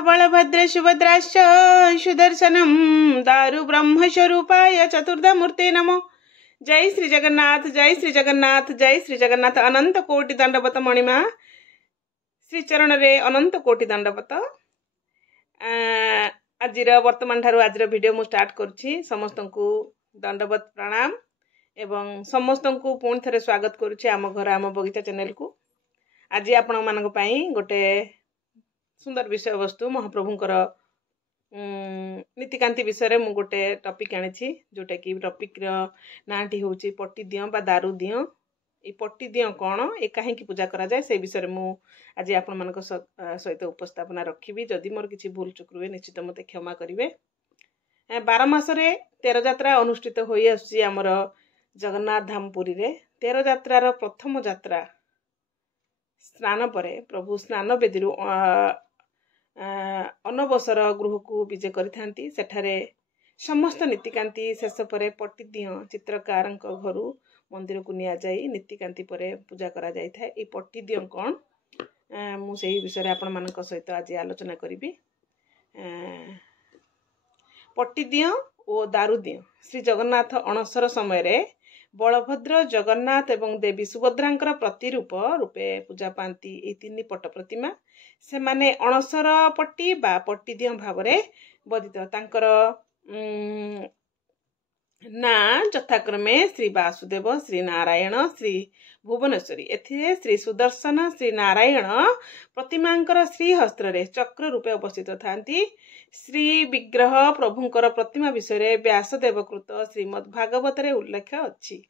बलभद्र सुभद्राश्च सुदर्शनम दारु ब्रह्म स्वरूपाय चतुर्धामूर्ते नमो। जय श्री जगन्नाथ, जय श्री जगन्नाथ, जय श्री जगन्नाथ। अनंत कोटि दंडवत मणिमा श्री चरण रे अनंत कोटि दंडवत। आज वर्तमान ठारू आज वीडियो मु स्टार्ट करुछि। समस्त को दंडवत प्रणाम एवं समस्त को पुणी थे स्वागत करुछि आम घर आम बगीचा चैनल को। आज आपण मानक पई गोटे सुंदर विषय वस्तु महाप्रभुंकर नीतिकांति विषय रे मु गोटे टॉपिक आनी जोटा कि टॉपिक नाटी हूँ पट्टी दियो बा दारू दियो। ये पट्टी दियो कौन ए कहीं पूजा करा जाए से विषय में मु आज आपण मानक सहित उपस्थापना रखी। जदि मोर किसी भूल चुक रुए निश्चित मते क्षमा करेंगे। 12 मासरे 13 यात्रा अनुष्ठित हो आमर जगन्नाथ धाम पुरी रे। 13 यात्रार प्रथम यात्रा स्नान परे प्रभु स्नान बेदी अनवसर गृह को विजे करिथांती। सेठारे समस्त नीतिकांति शेष परे पट्टी दियो चित्रकार घर मंदिर को निया जाई नीतिकांति परे पूजा करा जाई थाए। ए पट्टी दियो कौन मु सेही विषय आपण मानक सहित आज आलोचना करिबी। पट्टी दियो ओ दारू दियो श्री जगन्नाथ अणसर समय रे बलभद्र जगन्नाथ एवं देवी सुभद्रांकर प्रतिरूप रूपे पूजा पाती। ये 3 पट प्रतिमा से माने अणसर पट्टी बा पट्टी दियो भाव रे बदित। तांकर ना यथाक्रमे श्री वासुदेव, श्री नारायण, श्री भुवनेश्वरी। एथिरे श्री सुदर्शन, श्री नारायण प्रतिमांकर श्री हस्त्र रे चक्र रूपे अवस्थित थांती। श्री विग्रह प्रभुंकर प्रतिमा विषय रे व्यासदेव कृत श्रीमद् भागवत रे उल्लेख अछि।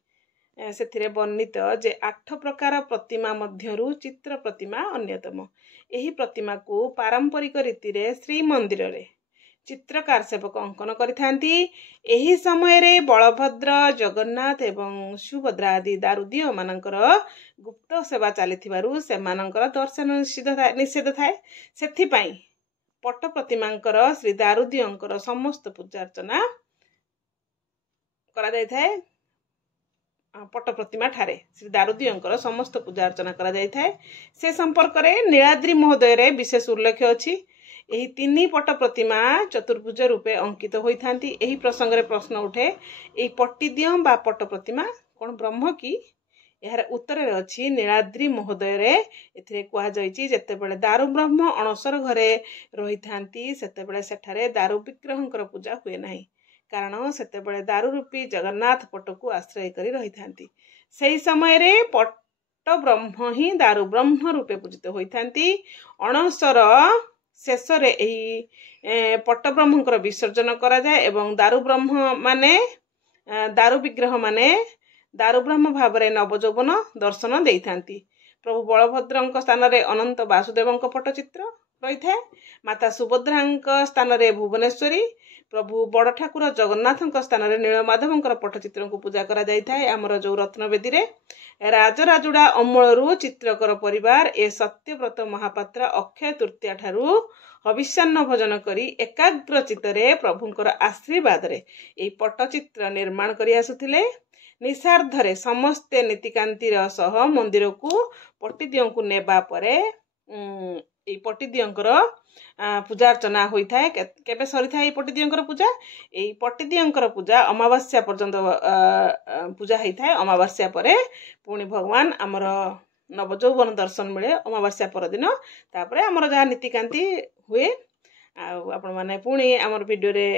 सेथिरे वर्णित जे 8 प्रकार प्रतिमा मध्यरु चित्र प्रतिमा अन्यतम। एही प्रतिमा को पारंपरिक रीति रे श्री मंदिर रे चित्रकार सेवक अंकन करिथांती। एही समय रे बलभद्र जगन्नाथ एवं सुभद्रा आदि दारुदियो मानकर गुप्त सेवा चलीथिबारु सेमानकर दर्शन निषेध थाए। सेथि पई पट प्रतिमांकर श्री दारुदियोंकर समस्त पूजा अर्चना करा जाय थाए। पट प्रतिमा ठारे श्री दारुदियोंकर समस्त पूजा अर्चना करा जाय थाए। से संपर्क रे नीलाद्री महोदय रे विशेष उल्लेख अछि। एही 3 पट प्रतिमा चतुर्भुज रूपे अंकित होइथांती। एही प्रसंग रे प्रश्न उठे एही पट्टी दियो बा पट प्रतिमा कोन ब्रह्म की? यार उत्तर रे अछि नीलाद्री महोदय रे एथिरे कुआ जायछि जेते बेले दारू ब्रह्म अणसर घरे रहिथांती सेते बेले सेठारे दारू विग्रहंकर पूजा हुए नाही। कारण सेते बेले दारू रूपी जगन्नाथ पट को आश्रय करी रहिथांती। सेही समय रे पट ब्रह्म ही दारू ब्रह्म रूपे पूजित होइथांती। अणसर शेष रे एही पट ब्रह्मंकर विसर्जन करा जाए एवं दारू ब्रह्म माने दारू विग्रह माने दारू ब्रह्म भाव रे नवजौवन दर्शन देइथांती। प्रभु बलभद्रंक स्थान रे अनंत वासुदेवंक पटचित्र रही थाए। माता सुभद्रांक स्थान रे भुवनेश्वरी, प्रभु बड़ ठाकुर जगन्नाथंक स्थान रे नीलमाधवंकर पटचित्र को पूजा करा जाय थाए। आमर जो रत्नवेदी रे राजराजुड़ा अमलरू चित्रकर परिवार ए सत्यव्रत महापात्र अक्षय तृतीया ठारू हविष्यान्न भोजन करी एकाग्र चित्तरे प्रभुंकर आशीर्वाद रे ए पटचित्र निर्माण करी आसुथिले। निसार्धरे समस्ते नीतिकांतिर सह मंदिर को पट्टीदियों को नेबा परे ए पट्टीदियोंकर पूजा अर्चना होई थाए। केबे सरी थाए पट्टीदियोंकर पूजा? ए पट्टीदियोंकर पूजा अमावास्या पर्यंत पूजा होई थाए। अमावास्या परे पुणी भगवान आमर नवजौवन दर्शन मिले अमावास्या पर दिन। तापरे आमर जहाँ नीतिकांति हुए आपण माने पुणी आमर वीडियो रे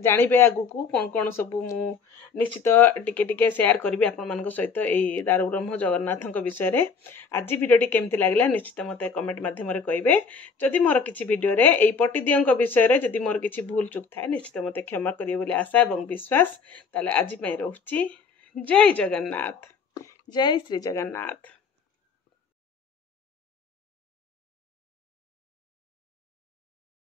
जानिबे आगु को कोन कोन सब मु निश्चित टिके टिके शेयर करी आपण मानक सहित एई दारू ब्रह्म जगन्नाथंक विषय रे। आज वीडियोटी केमति लागला निश्चित मते कमेंट माध्यम रे कहिबे। जदि मोर किछि वीडियो रे एई पट्टी दियोंक विषय रे जदि मोर किछि भूल चुक थाए निश्चित मते क्षमा करियो बोली आशा एवं विश्वास। ताले आज पई रहउची। जय जगन्नाथ, जय श्री जगन्नाथ।